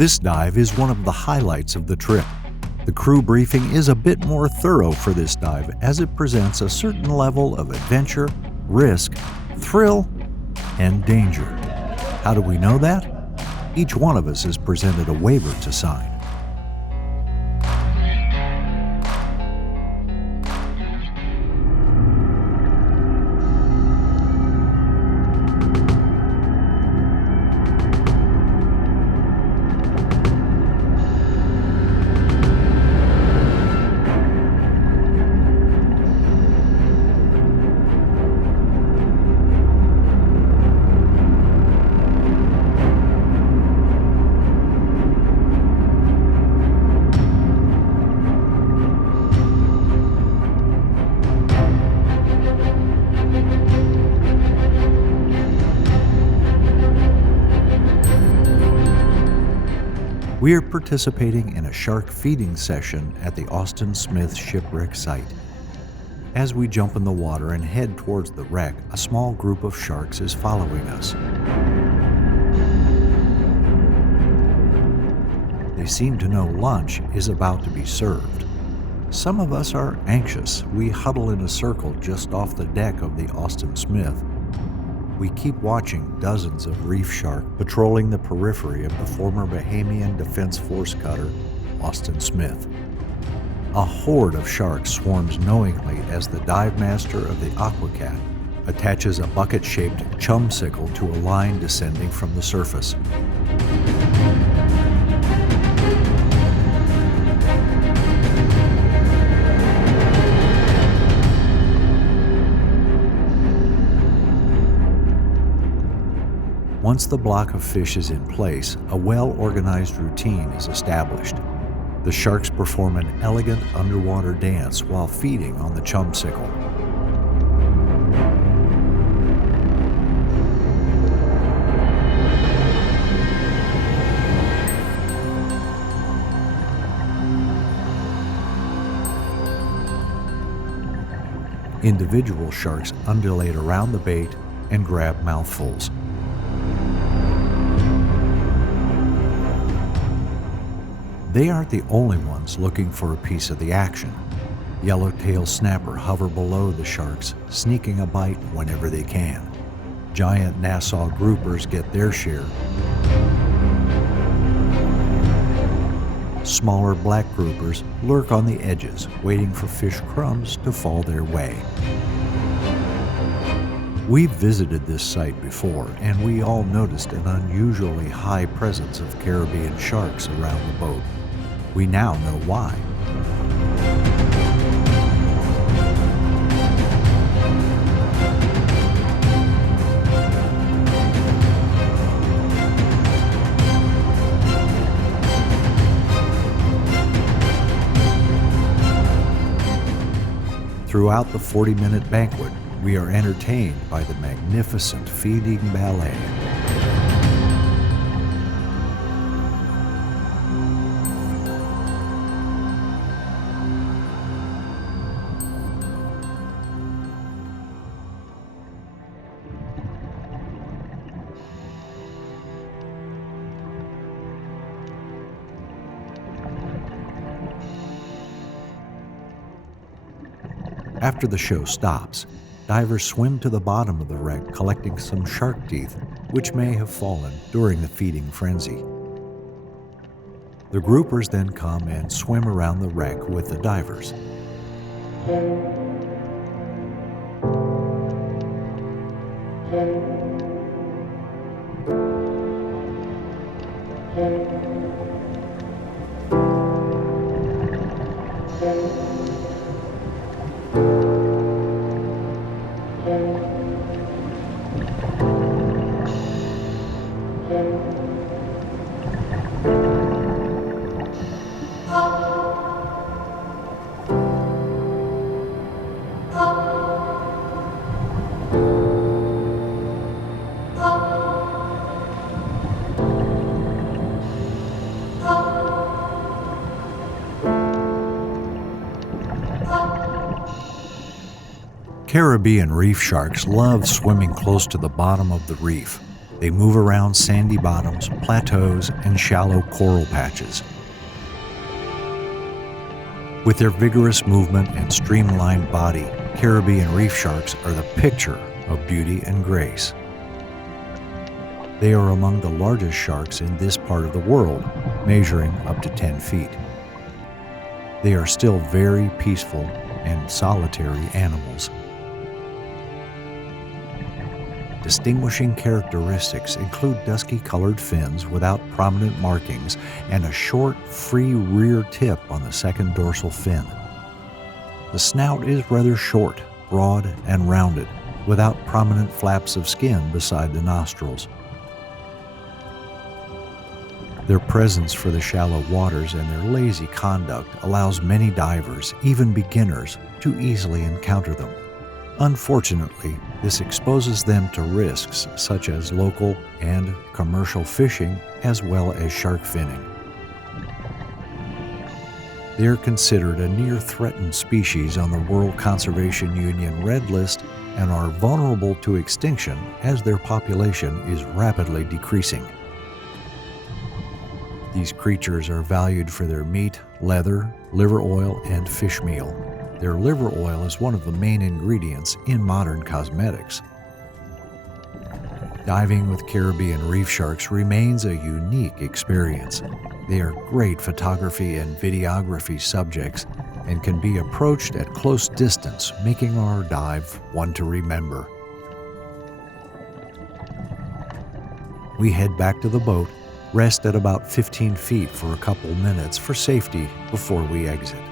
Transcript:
This dive is one of the highlights of the trip. The crew briefing is a bit more thorough for this dive as it presents a certain level of adventure, risk, thrill, and danger. How do we know that? Each one of us is presented a waiver to sign. We are participating in a shark feeding session at the Austin Smith Shipwreck site. As we jump in the water and head towards the wreck, a small group of sharks is following us. They seem to know lunch is about to be served. Some of us are anxious. We huddle in a circle just off the deck of the Austin Smith. We keep watching dozens of reef shark patrolling the periphery of the former Bahamian Defense Force cutter, Austin Smith. A horde of sharks swarms knowingly as the dive master of the Aquacat attaches a bucket-shaped chumsicle to a line descending from the surface. Once the block of fish is in place, a well-organized routine is established. The sharks perform an elegant underwater dance while feeding on the chumsicle. Individual sharks undulate around the bait and grab mouthfuls. They aren't the only ones looking for a piece of the action. Yellowtail snapper hover below the sharks, sneaking a bite whenever they can. Giant Nassau groupers get their share. Smaller black groupers lurk on the edges, waiting for fish crumbs to fall their way. We've visited this site before, and we all noticed an unusually high presence of Caribbean sharks around the boat. We now know why. Throughout the 40-minute banquet, we are entertained by the magnificent feeding ballet. After the show stops, divers swim to the bottom of the wreck collecting some shark teeth which may have fallen during the feeding frenzy. The groupers then come and swim around the wreck with the divers. Caribbean reef sharks love swimming close to the bottom of the reef. They move around sandy bottoms, plateaus, and shallow coral patches. With their vigorous movement and streamlined body, Caribbean reef sharks are the picture of beauty and grace. They are among the largest sharks in this part of the world, measuring up to 10 feet. They are still very peaceful and solitary animals. Distinguishing characteristics include dusky-colored fins without prominent markings and a short, free rear tip on the second dorsal fin. The snout is rather short, broad, and rounded, without prominent flaps of skin beside the nostrils. Their presence for the shallow waters and their lazy conduct allows many divers, even beginners, to easily encounter them. Unfortunately, this exposes them to risks such as local and commercial fishing as well as shark finning. They are considered a near-threatened species on the World Conservation Union Red List and are vulnerable to extinction as their population is rapidly decreasing. These creatures are valued for their meat, leather, liver oil, and fish meal. Their liver oil is one of the main ingredients in modern cosmetics. Diving with Caribbean reef sharks remains a unique experience. They are great photography and videography subjects and can be approached at close distance, making our dive one to remember. We head back to the boat, rest at about 15 feet for a couple minutes for safety before we exit.